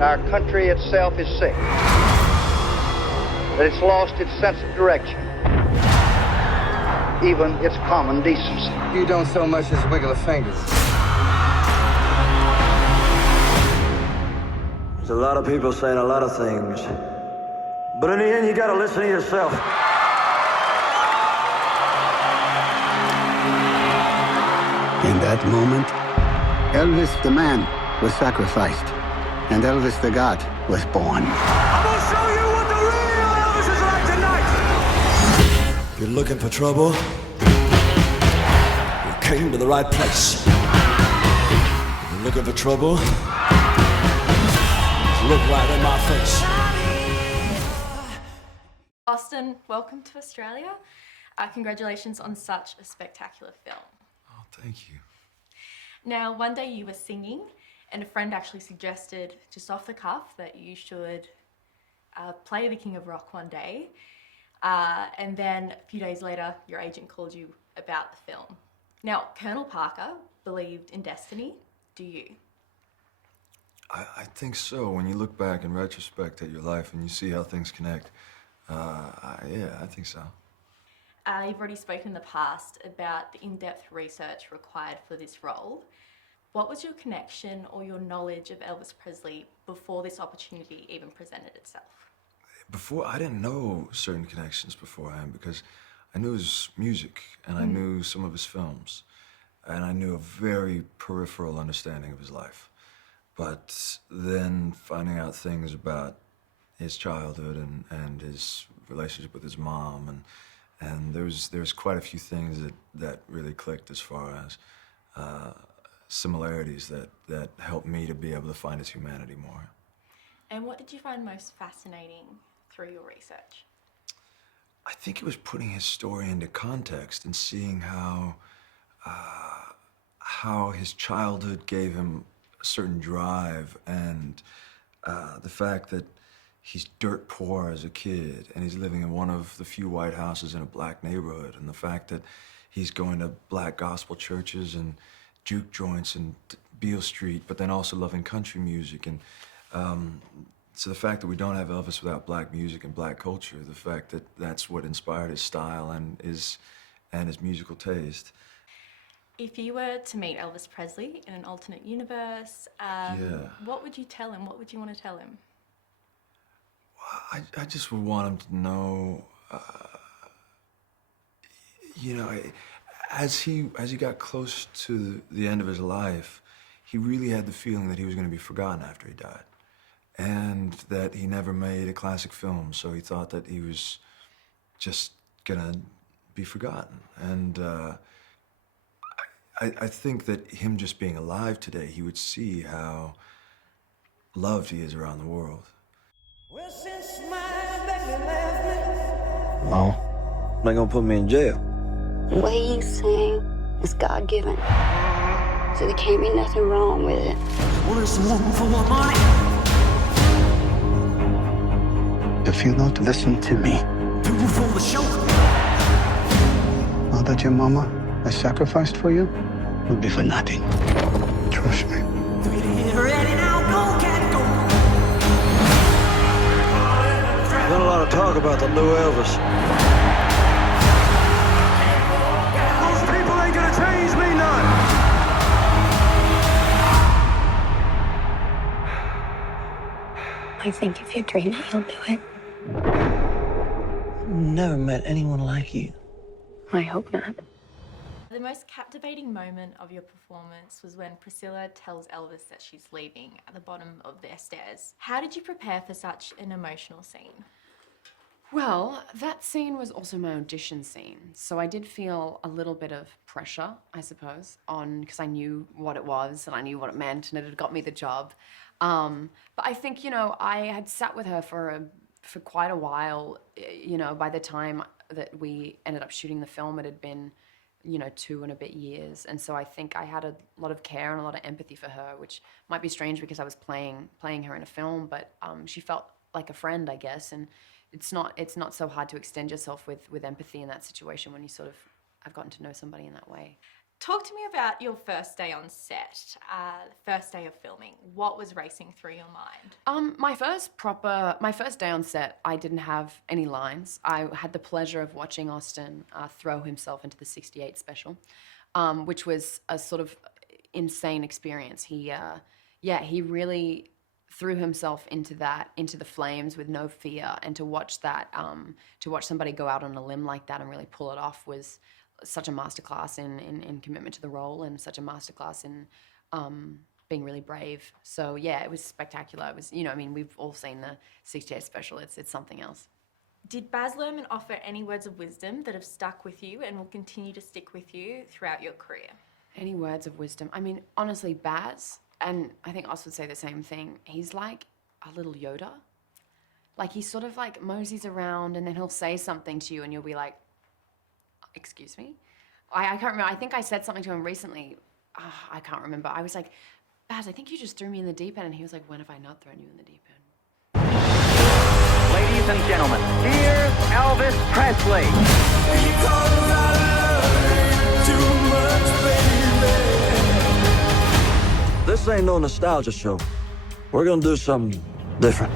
Our country itself is sick. That it's lost its sense of direction, even its common decency. You don't so much as wiggle a finger. There's a lot of people saying a lot of things, but in the end, you gotta listen to yourself. In that moment, Elvis the man was sacrificed, and Elvis the God was born. I'm gonna show you what the real Elvis is like tonight. You're looking for trouble? You came to the right place. You're looking for trouble? Look right in my face. Austin, welcome to Australia. Congratulations on such a spectacular film. Oh, thank you. Now, one day you were singing, and a friend actually suggested, just off the cuff, that you should play the King of Rock one day. And then a few days later, your agent called you about the film. Now, Colonel Parker believed in destiny. Do you? I think so. When you look back in retrospect at your life and you see how things connect, yeah, I think so. You've already spoken in the past about the in-depth research required for this role. What was your connection or your knowledge of Elvis Presley before this opportunity even presented itself? Before, I didn't know certain connections beforehand because I knew his music and I knew some of his films and I knew a very peripheral understanding of his life. But then finding out things about his childhood and his relationship with his mom and there's quite a few things that really clicked as far as similarities that helped me to be able to find his humanity more. And what did you find most fascinating through your research? I think it was putting his story into context and seeing how his childhood gave him a certain drive and the fact that he's dirt poor as a kid and he's living in one of the few white houses in a black neighborhood, and the fact that he's going to black gospel churches and juke joints and Beale Street, but then also loving country music. And so the fact that we don't have Elvis without black music and black culture, the fact that that's what inspired his style and his musical taste. If you were to meet Elvis Presley in an alternate universe, what would you tell him? What would you want to tell him? I just would want him to know, you know, as he got close to the end of his life, he really had the feeling that he was going to be forgotten after he died, and that he never made a classic film, so he thought that he was just going to be forgotten. And I think that him just being alive today, he would see how loved he is around the world. Well, since my baby left me. Oh, They're gonna put me in jail. The way you sing is God-given. So there can't be nothing wrong with it. Well, it's one for one money. if you don't listen to me, Two for the show. all that your mama has sacrificed for you will be for nothing. Trust me. Ready now, go, cat, go. Been a lot of talk about the new Elvis. Those people ain't gonna change me none. I think if you dream it, you'll do it. Never met anyone like you. I hope not. The most captivating moment of your performance was when Priscilla tells Elvis that she's leaving at the bottom of their stairs. How did you prepare for such an emotional scene? Well, that scene was also my audition scene, so I did feel a little bit of pressure, I suppose, because I knew what it was and I knew what it meant and it had got me the job. But I think, you know, I had sat with her for quite a while. You know, by the time that we ended up shooting the film, it had been, you know, 2 and a bit years. And so I think I had a lot of care and a lot of empathy for her, which might be strange because I was playing her in a film, but she felt like a friend, I guess. And it's not so hard to extend yourself with empathy in that situation when you sort of have gotten to know somebody in that way. Talk to me about your first day on set, the first day of filming. What was racing through your mind? My first day on set, I didn't have any lines. I had the pleasure of watching Austin throw himself into the 68 special, which was a sort of insane experience. He really threw himself into the flames with no fear, and to watch somebody go out on a limb like that and really pull it off was such a masterclass in commitment to the role, and such a masterclass in being really brave. So yeah, it was spectacular. It was, we've all seen the 68 special. It's something else. Did Baz Luhrmann offer any words of wisdom that have stuck with you and will continue to stick with you throughout your career? Any words of wisdom? I mean, honestly, Baz, and I think Oz would say the same thing, he's like a little Yoda. Like, he sort of like moseys around, and then he'll say something to you and you'll be like, excuse me? I can't remember. I think I said something to him recently. I can't remember. I was like, Baz, I think you just threw me in the deep end. And he was like, when have I not thrown you in the deep end? Ladies and gentlemen, here's Elvis Presley. This ain't no nostalgia show. We're gonna do something different.